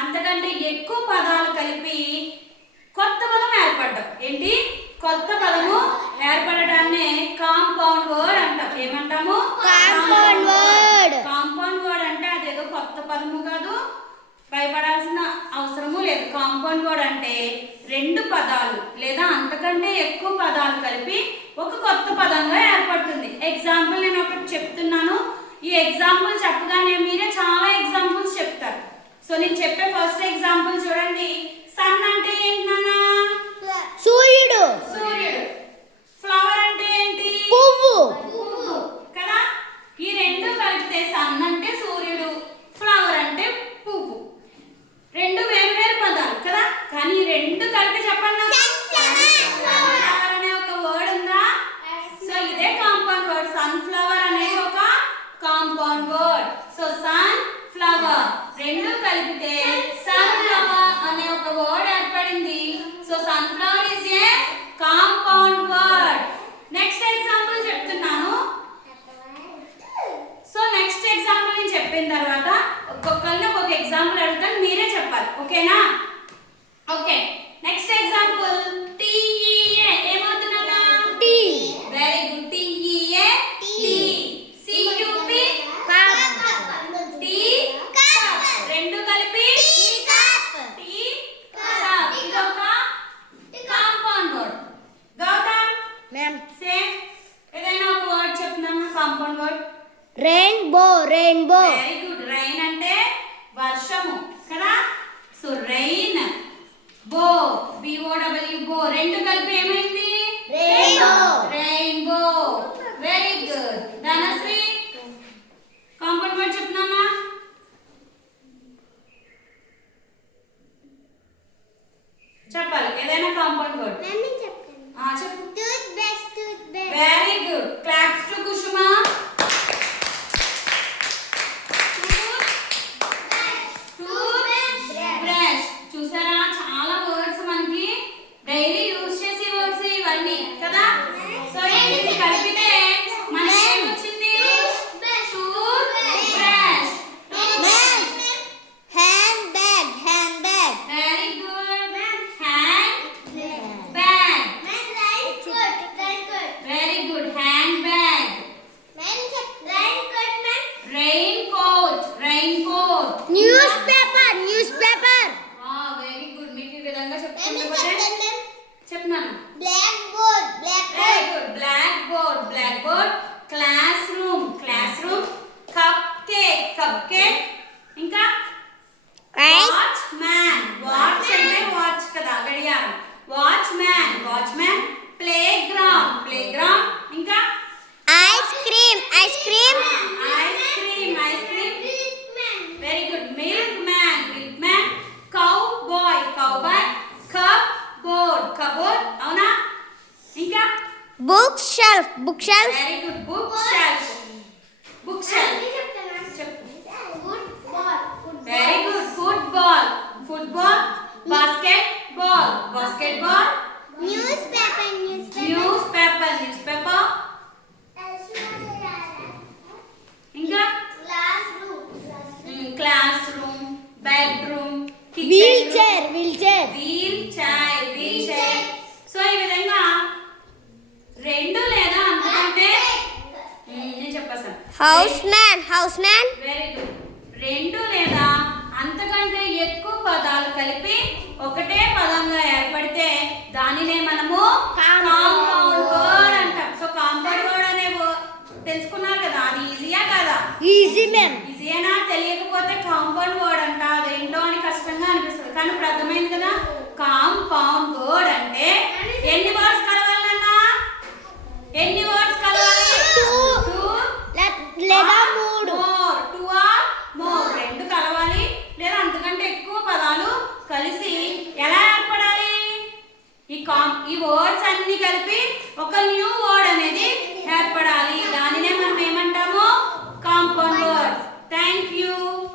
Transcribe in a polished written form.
అంతకంటే ఎక్కువ పదాలు కలిపి కొత్త పదం ఏర్పడడం. ఏంటి? కొత్త పదము ఏర్పడడాన్ని కాంపౌండ్ వర్డ్ అంటాం. ఏమంటాము? Compound word. కాంపౌండ్ వర్డ్ అంటే అదేదో కొత్త పదము కాదు, భయపడాల్సిన అవసరము లేదు. కాంపౌండ్ వర్డ్ అంటే రెండు పదాలు లేదా అంతకంటే ఎక్కువ పదాలు కలిపి ఒక కొత్త పదంగా ఏర్పడుతుంది. ఎగ్జాంపుల్ నేను ఒకటి చెప్తున్నాను. ఈ ఎగ్జాంపుల్ చెప్పగానే మీరే చాలా ఎగ్జాంపుల్స్ చెప్తారు. సో నేను చెప్పే ఫస్ట్ ఎగ్జాంపుల్ చూడండి. సన్ అంటే ఏంటన్నా? సూర్యుడు. సూర్యుడు. ఫ్లవర్ అంటే ఏంటి? పువ్వు. పువ్వు కదా. ఈ రెండు కలిపితే సన్ అంటే సూర్యుడు, ఫ్లవర్ అంటే పువ్వు. రెండు వేరు వేరు పదాలు కదా, కానీ రెండు కలిపి చెప్పండి. ఫ్లవర్ అనే ఒక వర్డ్ ఉందా? సో ఇదే కాంపౌండ్ వర్డ్. సన్ ఫ్లవర్ అనేది ఒక compound word. So sun flower రెండు కలిపితే సన్ ఫ్లవర్ అనే ఒక వర్డ్ ఏర్పడింది. So sun flower is a compound word. Next example చెప్తున్నాను. సో నెక్స్ట్ ఎగ్జాంపుల్ నేను చెప్పిన తర్వాత ఒక్కొక్కరిని ఒక్కొక్క ఎగ్జాంపుల్ అడుగుతాను, మీరే చెప్పాలి. ఓకేనా? ఓకే. Next example T E A. ఏమవుతుందన్నా? Tea. Very good. T E A tea. C U P cup. Tea cup. రెండు కలిపి టీ కప్. Tea cup. ఇది ఒక compound word. Gautam ma'am. Same ఏదైనా ఒక వర్డ్ చెప్తున్నాను compound word. Rainbow. Rainbow. Very good. Rain అంటే వర్షము కదా. So rain. బో BOW బో రెండు కలిపి ఏమైంది? Rainbow. Rainbow. Very good. Dhanashree compound word చెప్తున్నామా? చెప్పాలి ఏదైనా కాంపౌండ్ వర్డ్. చెప్పు. Very good. Claps to Kusuma. Brush. చూసారా, చాలా వర్డ్స్ మనకి డైలీ యూజ్ చేసే వర్డ్స్ ఇవన్నీ కదా. సో ఇది కలిపితే మనకి ఏమొచ్చింది? Toothbrush. Handbag. Handbag. Very good. Handbag. Very good. Handbag. Raincoat. Raincoat. News paper. News paper. Very good. మీకు ఈ విధంగా చెప్తున్నాను. చెప్తున్నాను. Blackboard. Black very good. Blackboard. Blackboard. Classroom. Classroom. Cupcake. Cupcake. ఇంకా watchman. Watch అంటే watch కదా, గడియారం. Watchman. Watchman. Playground. Playground. ఇంకా ice cream. Ice cream. Ice cream. Ice cream. Very good. Milk man. Milk man. Cow boy. Cow boy. Cup board. Cupboard. అవునా? ఇంకా book shelf. Book shelf. Very good. Book shelf. Book shelf. చెప్పు. Very good. Football. Football. Basket ball. Basket ball. News paper. News paper. News paper. ఇంకా class room. Bedroom. Wheel chair. Wheel chair. Wheel chair. Wheel chair. So ఈ విధంగా రెండు లేదా అంతకంటే నేను చెప్పేసాను. House man. House man. Very good. రెండు లేదా అంతకంటే ఎక్కువ పదాలు కలిపి ఒకటే పదంగా ఏర్పడితే దానినే మనము కాంపౌండ్ వర్డ్ అంటాం. సో కాంపౌండ్ వర్డ్ అనే తెలుసుకున్నారు కదా, అది ఈజీయా కదా? Easy ma'am. ఈజీయేనా? తెలియకపోతే కాంపౌండ్ వర్డ్ అంట అదేంటో అని కష్టంగా అనిపిస్తుంది, కానీ ఇప్పుడు అర్థమైంది కదా. కాంపౌండ్ వర్డ్ అంటే ఎన్ని వర్డ్స్ కలవాలన్నా? ఎన్ని వర్డ్స్ కలవాలి? టూ లేదా మూడు. Two or more. రెండు కలవాలి లేదా అంతకంటే ఎక్కువ పదాలు కలిసి ఎలా ఏర్పడాలి? ఈ వర్డ్స్ అన్ని కలిపి ఒక న్యూ